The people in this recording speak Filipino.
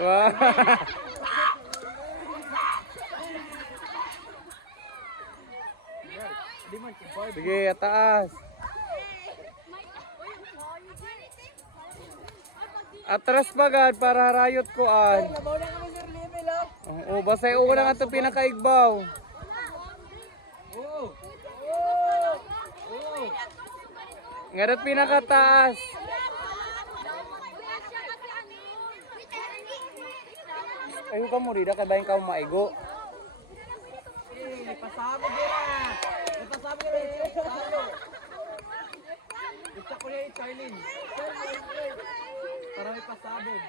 Wow. Sige, taas. Atras bagad para rayot ko an. Oo, basay ko lang ato pinakaigbaw. Ngarot pinakataas. Ayo ka mo rida kay bayin ka maigo. Pasabog na. Pasabog na. Gusto ko na i-Charlene. Para may pasabog.